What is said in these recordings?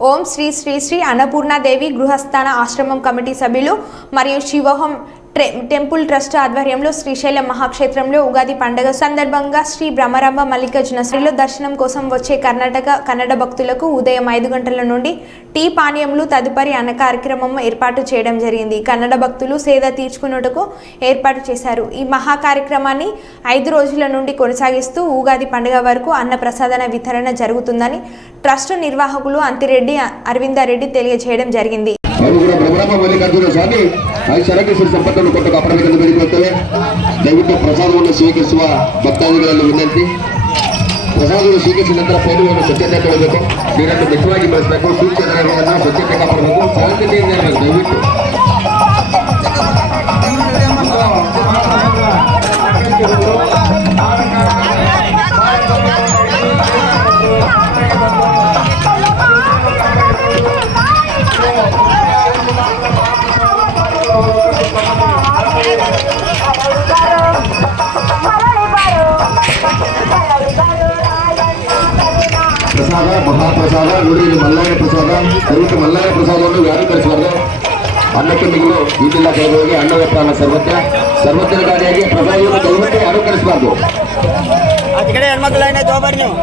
ఓం శ్రీ శ్రీ శ్రీ అన్నపూర్ణాదేవి గృహస్థాన ఆశ్రమం కమిటీ సభ్యులు మరియు శివహం టెంపుల్ ట్రస్ట్ ఆధ్వర్యంలో శ్రీశైలం మహాక్షేత్రంలో ఉగాది పండుగ సందర్భంగా శ్రీ భ్రమరాంబ మల్లికార్జున శ్రీలో దర్శనం కోసం వచ్చే కర్ణాటక కన్నడ భక్తులకు ఉదయం ఐదు గంటల నుండి టీ పానీయములు తదుపరి అన్న కార్యక్రమం ఏర్పాటు చేయడం జరిగింది. కన్నడ భక్తులు సేద తీర్చుకున్నటకు ఏర్పాటు చేశారు. ఈ మహా కార్యక్రమాన్ని ఐదు రోజుల నుండి కొనసాగిస్తూ ఉగాది పండుగ వరకు అన్న ప్రసాదన వితరణ జరుగుతుందని ట్రస్ట్ నిర్వాహకులు అంతిరెడ్డి అరవిందారెడ్డి తెలియజేయడం జరిగింది. ಅವರು ಕೂಡ ಮಲ್ಲಿಕಾರ್ಜುನ ಸ್ವಾಮಿ ಶರಣೇಶ್ವರ ಸಂಪತ್ತನ್ನು ಕೊಟ್ಟು ಕಾಪಾಡಬೇಕೆಂದು ಬೇಡಿಕೊಳ್ಳುತ್ತೇವೆ. ದಯವಿಟ್ಟು ಪ್ರಸಾದವನ್ನು ಸ್ವೀಕರಿಸುವ ಭಕ್ತಾದಿಗಳಲ್ಲಿ ವಿನಂತಿ. ಪ್ರಸಾದವನ್ನು ಸ್ವೀಕರಿಸಿದ ನಂತರ ಪೈಲುಗಳನ್ನು ಸ್ವಚ್ಛತೆ ಕೊಡಬೇಕು. ನೀರನ್ನು ಮಿತವಾಗಿ ಬಳಸಬೇಕು. ಸೂಕ್ಷ್ಮ ಸ್ವಚ್ಛತೆ ಪ್ರಸಾದ ಮಹಾಪ್ರಸಾದ ನೋಡಿ ಇದು ಮಲ್ಲಾಯ ಪ್ರಸಾದ ದಯವಿಟ್ಟು ಮಲ್ಲಾಯ ಪ್ರಸಾದವನ್ನು ಯಾರು ಕಳಿಸಬಾರ್ದು ಅನ್ನಕ್ಕೆ ಮಿಗಿಲು ಈಗಿಲ್ಲ ಕೈಗಳಿಗೆ ಅನ್ನದ ಪ್ರಾಣ ಸರ್ವಜ್ಞ ಸರ್ವಜ್ಞಕಾರಿಯಾಗಿ ಪ್ರಸಾದವನ್ನು ದಯವಿಟ್ಟು ಯಾರು ಕಳಿಸಬಾರ್ದು ಆ ಕಡೆ ಹೆಣ್ಮಕ್ಳು ಲೈನ್ ಆಯ್ತು ಹೋಗ್ಬರ್ರಿ ನೀವು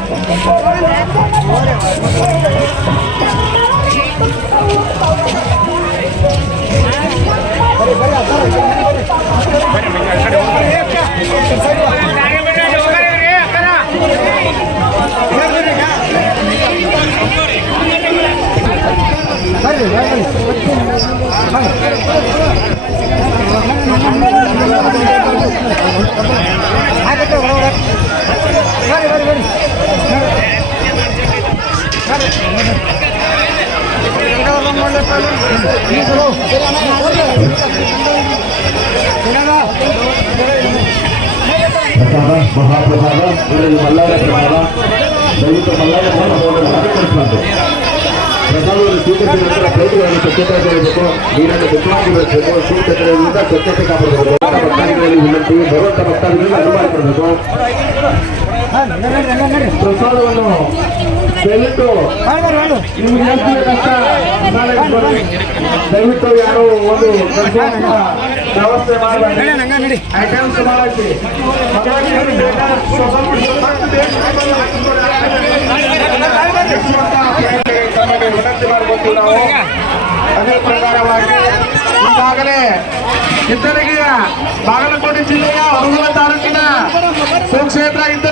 ಮಹಾಪ್ರಸಾದ ಇದರಲ್ಲಿ ಮಲ್ಲಾಯ ಪ್ರಸಾದ ದಯವಿಟ್ಟು ಮಲ್ಲಾಯ ಪ್ರಸಾದವನ್ನು ಯಾರು ಕಳಿಸಬಾರ್ದು ಪ್ರಸಾದವನ್ನು ಸ್ವೀಕರಿಸಿದ ನಂತರ ಪ್ಲೇಟ್ಗಳನ್ನು ಸ್ವಚ್ಛತೆ ನೀರನ್ನು ಕಾಪಾಡಬೇಕು. ಭಕ್ತಾದಿಗಳಲ್ಲಿ ವಿನಂತಿ ಅನುಮಾನ ಕೊಡಬೇಕು. ಪ್ರಸಾದವನ್ನು ದಯವಿಟ್ಟು ನಿಮ್ಗೆ ಎಷ್ಟು ಕಷ್ಟ? ದಯವಿಟ್ಟು ಯಾರು ಒಂದು ವ್ಯವಸ್ಥೆ ಮಾಡಬೇಡಿ ಐಟಮ್ಸ್ ಮಾಡಾಕಿ ನಾವು ಅದೇ ಪ್ರಕಾರವಾಗಿ ಈಗಾಗಲೇ ಇತರಿಗೆ ಬಾಗಲಕೋಟೆ ಜಿಲ್ಲೆಯ ಹೊರಗುಳ ತಾಲೂಕಿನ ಸುಕ್ಷೇತ್ರ ಇತರಿಗೆ